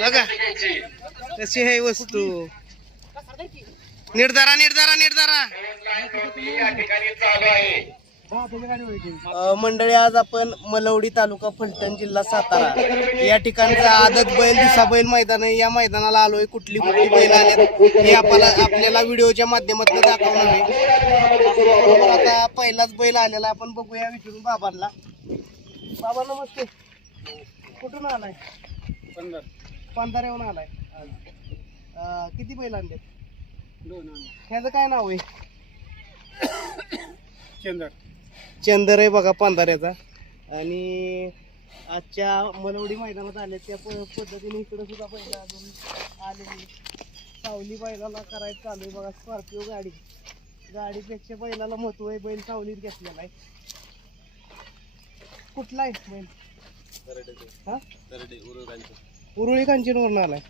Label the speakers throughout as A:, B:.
A: बघा. कशी आहे वस्तू? निर्धारा निर्धारा निर्धारा मंडळी आज आपण मलवडी तालुका फलटण जिल्हा सातारा या ठिकाणचं आदत बैल दिसा बैल मैदान आहे. या मैदानाला आलोय कुठली कुठली बैल आल्यात हे आपल्याला आपल्याला व्हिडिओच्या माध्यमातून दाखवणार आहे. आता पहिलाच बैल आलेला आपण बघूया विचारून बाबांना. बाबा नमस्ते. कुठून आलाय? पंधरावरून आलाय. अ, किती बैल आणलेत? ह्याचं काय नाव आहे? चंदर. आहे बघा पंधाऱ्याचा. आणि आजच्या मलवडी मैदानात आले त्या प- पद्धतीने इकडे सुद्धा पहिला अजून आलेली सावली बैलाला करायचं चालू आहे बघा स्कॉर्पिओ गाडी. गाडीपेक्षा बैलाला महत्त्व आहे बैल सावलीत घेतलेला आहे. कुठला आहे बैल? हा? उरुळी कांचनवरून आलाय.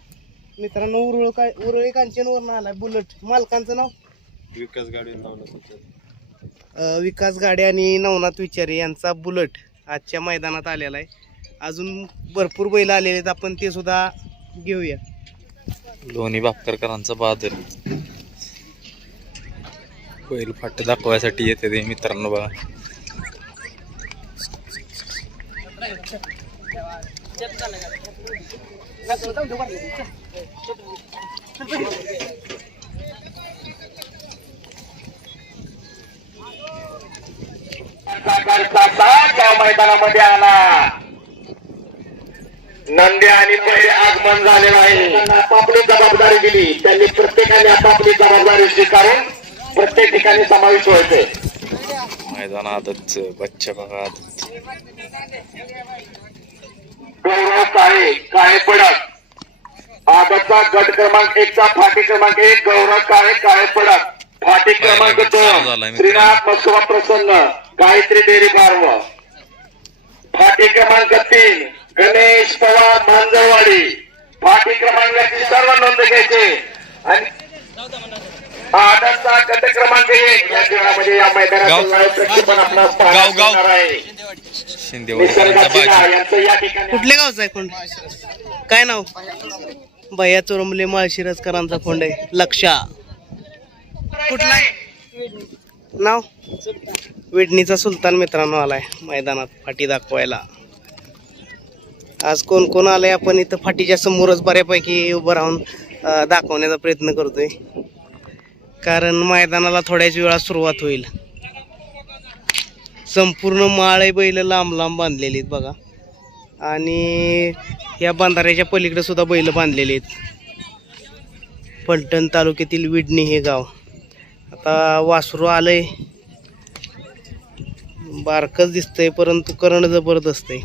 A: मित्रांनो उरुळ काय उरुळी कांचनवरून आलाय. बुलेट. मालकांचं नाव?
B: विकास गाडी
A: अ, विकास गाडे आणि नवनाथ विचारे यांचा बुलट आजच्या मैदानात आलेला आहे. अजून भरपूर बैल आलेले आहेत. आपण ते सुद्धा घेऊया.
B: लोणी बापकरकरांचा बहादर. बैल फाटे दाखवायसाठी येते ते मित्रांनो बघा.
C: त्या मैदानामध्ये आला नंदे आणि पहिले आगमन झालेलं आहे. आपापली जबाबदारी दिली. त्यांनी प्रत्येकाने आपापली जबाबदारी स्वीकारून प्रत्येक ठिकाणी समावेश व्हायचे.
B: मैदान आदतच बच्चा बघा आदत
C: गौरव काळे काळे पडक आदतचा गट क्रमांक फाटी क्रमांक एक गौरव काळे काळे पडक फाटी क्रमांक दोन. श्रीनाथ प्रसन्न गायत्री देवी बारव फाटी क्रमांक तीन गणेश पवार मांजरवाडी. फाटी क्रमांकाची सर्व नोंद घ्यायचे. आणि आदतचा गट क्रमांक एक. या खेळामध्ये या मैदानात live प्रक्षेपण आपणास
B: गाव-
C: पाहायला
B: गाव.
C: मिळणार आहे. निसर्गाची या ठिकाणी
A: कुठल्या गावचं आहे कोण? काय नाव? भैया चोरमले माळशिरसकरांचा फोंड आहे लक्षा. कुठला? आहे नाव? विडणीचा सुलतान मित्रांनो आलाय मैदानात फाटी दाखवायला. आज कोण कोण आलंय? आपण इथं फाटीच्या समोरच बऱ्यापैकी उभं राहून अं, दाखवण्याचा प्रयत्न करतोय. कारण मैदानाला थोड्याच वेळा सुरुवात होईल. संपूर्ण माळे बैल लांब लांब बांधलेली आहेत बघा. आणि या बंधाऱ्याच्या पलीकडे सुद्धा बैल बांधलेले आहेत. पलटण तालुक्यातील विडणी हे गाव. आता वासरू आलंय. बारकच दिसतंय परंतु करण जबरदस्त आहे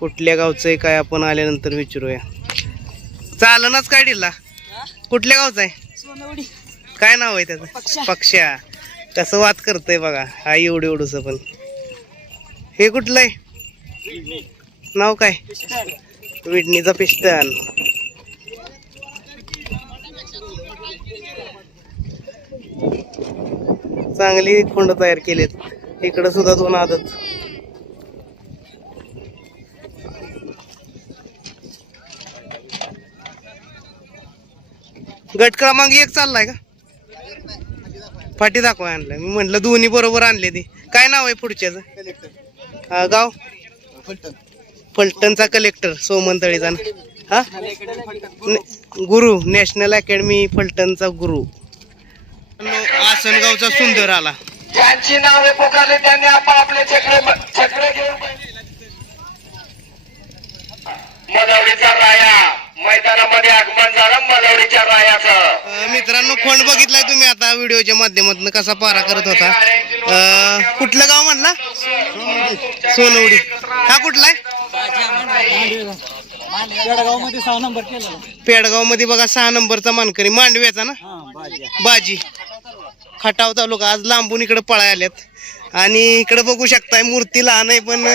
A: कुठल्या गावचं आहे काय आपण आल्यानंतर विचारूया. चालनाच काय दिला कुठल्या गावचं आहे? काय नाव आहे त्याचं? पक्षा. कसं वाद करतंय बघा. हा एवढं एवढंच पण. हे कुठलं आहे? नाव काय? विडणीचा पिस्टन चांगली खोंड तयार केलेत. इकडं सुद्धा दोन आदत. गट क्रमांक एक चाललाय का? फाटी दाखवा आणलाय. मी म्हटलं दोन्ही बरोबर आणले ती. काय नाव आहे पुढच्याच? गाव? फलटणचा कलेक्टर सोमंतळीचा ना? हा? ने- गुरु नॅशनल अकॅडमी फलटणचा गुरु. आसनगावचा सुंदर आला.
C: ज्यांची नावे पुकारली त्यांनी आपापले छकडे छकडे घेऊन मलवडीचा राया. मैदानामध्ये आगमन झालं मलवडीच्या रायाचं.
A: अं, मित्रांनो खोंड बघितलाय तुम्ही आता व्हिडिओच्या माध्यमातून कसा पारा करत होता. अं, कुठलं गाव म्हणला? सोनवडी. हा कुठला आहे पेडगावमध्ये बघा सहा नंबरचा मानकरी मांडव्याचा ना? बाजी. खटाव तालुका आज लांबून इकडे पळाय आल्यात आणि इकडे बघू शकताय मूर्ती लहान आहे पण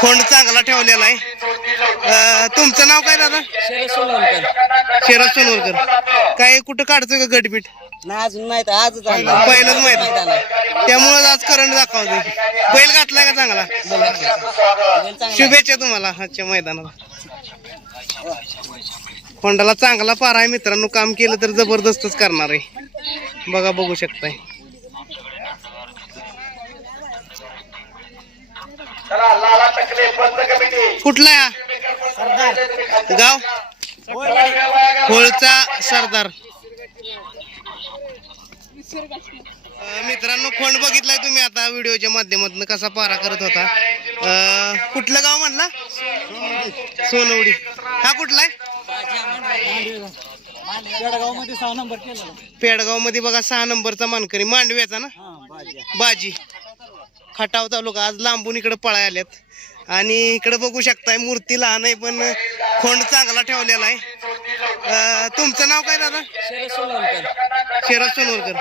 A: खोंड चांगला ठेवलेला आहे. तुमचं नाव काय दादा? शरद सोनवलकर. काय कुठं काढतोय का
D: अजून आलो.
A: पहिलंच
D: आहे.
A: त्यामुळं आज करंट दाखवतोय. बैल घातलाय का चांगला. शुभेच्छा तुम्हाला आजच्या मैदानाला. होंडाला चांगला पारा आहे मित्रांनो. काम केलं तर जबरदस्तच करणार आहे. बघा बघू शकताय. कुठला? आहे गाव? होळचा सरदार. मित्रांनो खोंड बघितलाय तुम्ही आता व्हिडिओच्या माध्यमातून कसा पारा करत होता. कुठलं गाव म्हणला सोनवडी. हा कुठला आहे पेडगावमध्ये बघा सहा नंबरचा मानकरी मांडव्याचा ना? बाजी खटाव तालुका आज लांबून इकडे पळाय आल्यात. आणि इकडे बघू शकताय मूर्ती लहान आहे पण खोंड चांगला ठेवलेला आहे. अं, तुमचं नाव काय दादा? शरद सोनवलकर.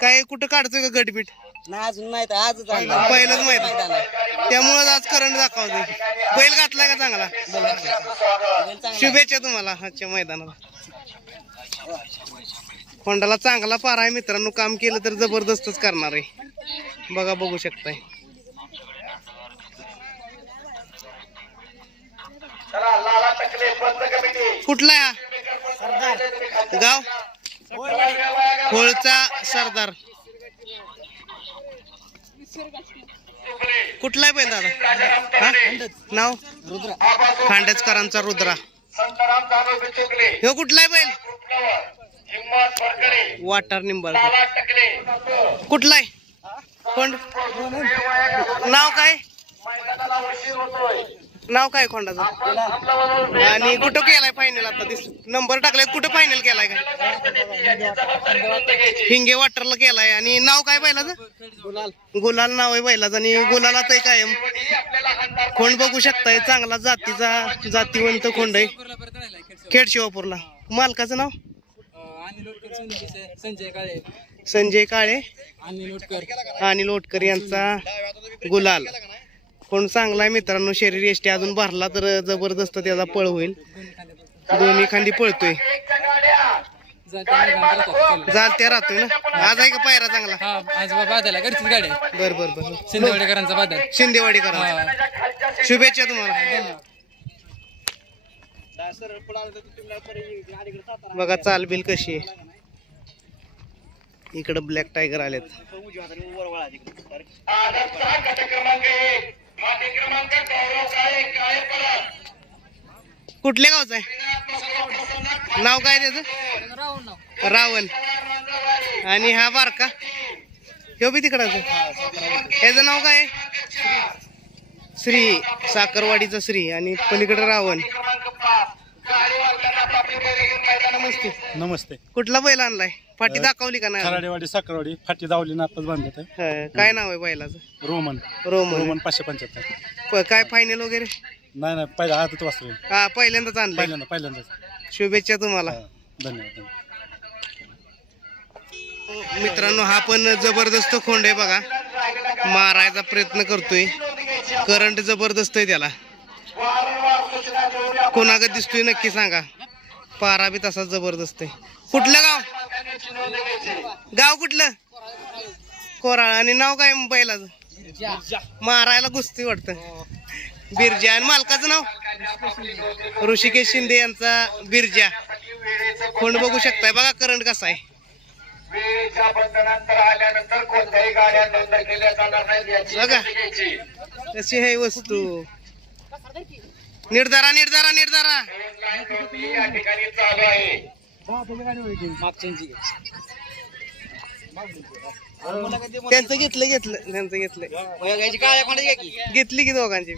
A: काय कुठं काढतोय का गटबीट
D: नाही अजून नाही तर आजच.
A: पहिलंच मैदान
D: मैदान आहे.
A: त्यामुळं आज करंट दाखवतोय. बैल घातलाय का चांगला?
D: बैल चांगला आहे.
A: शुभेच्छा तुम्हाला आजच्या मैदानाला. पंडाला चांगला पारा आहे मित्रांनो. काम केलं तर जबरदस्तच करणार आहे. बघा बघू शकताय. कुठला? आहे गाव? होळचा सरदार. कुठला आहे बैल दादा? नाव नाव? खांडेचकरांचा रुद्रा.
C: संताराम
A: ह्यो कुठला आहे बैल वाटार
C: टकले.
A: कुठला आहे? कोण नाव काय? नाव काय खोंडाचं आणि कुठं केलाय फायनल आता दिस नंबर टाकलाय कुठं फायनल केलाय का हिंगे वाटरला केलाय. आणि नाव काय बैलाचं? गुलाल नाव आहे बैलाचं. आणि गुलालाच आहे कायम. खोंड बघू शकताय? चांगला जातीचा जातीवंत खोंड आहे. खेड शिवापूरला. मालकाचं नाव?
D: संजय काळे.
A: संजय काळे.
D: आणि लोटकर
A: आणि लोटकर यांचा गुलाल. कोण चांगला आहे मित्रांनो शरीर एष्टी अजून भरला तर जबरदस्त त्याचा पळ होईल. दोन्ही खांदी पळतोय. जालत्या राहतोय ना? आज आहे का पायरा चांगला?
D: हा आज बादाला घरचीच गाडी आहे.
A: बर बर बर.
D: शिंदेवाडेकरांचा बादल
A: शिंदेवाडी करा शुभेच्छा तुम्हाला. बघा चाल बिल कशी आहे. इकडं ब्लॅक टायगर आलेत. कुठल्या गावचं आहे? नाव काय त्याचं? रावण. आणि हा बारका? ह्यो बी तिकडं त्याचं नाव काय आहे? श्री साखरवाडीचा श्री आणि पलीकडे रावण. नमस्ते.
E: नमस्ते.
A: कुठला बैल आणलाय? फाटी दाखवली का नाही?
E: खराडेवाडी साखरवाडी फाटी दावली नापच बांधत आहे
A: हा, काय नाव आहे बैलाचं?
E: रोमन.
A: रोमन.
E: रोमन पाचशे पंच्याहत्तर.
A: प- काय फायनल वगैरे?
E: नाही नाही पहिला आदत वाचतो
A: हा पहिल्यांदाच आणलाय.
E: पहिल्यांदा पहिल्यांदाच.
A: शुभेच्छा तुम्हाला.
E: हा, धन्यवाद धन्यवाद.
A: मित्रांनो हा पण जबरदस्त खोंड आहे बघा. मारायचा प्रयत्न करतोय. करंट जबरदस्त आहे त्याला. कोणागत दिसतोय नक्की सांगा. पारा बी तसा जबरदस्त आहे. कुठलं गाव? गाव कुठलं? कोराळ. आणि नाव काय बैलाचं मारायला गुस्ती वाटतं. बिरजा. आणि मालकाचं नाव? ऋषिकेश शिंदे यांचा बिरजा. कोण बघू शकताय? बघा करंट कसा आहे.
C: वेळेच्या बंधनानंतर आल्यानंतर कोणत्याही गाड्या नोंद केल्या जाणार
A: बघा.
C: तशी हे
A: कशी आहे वस्तू. निर्धारा निर्धारा निर्धारा
C: ऑनलाईन नोंदणी या ठिकाणी चालू आहे
A: त्यांचं घेतलं घेतलं त्यांचं घेतलं. घेतली की दोघांची.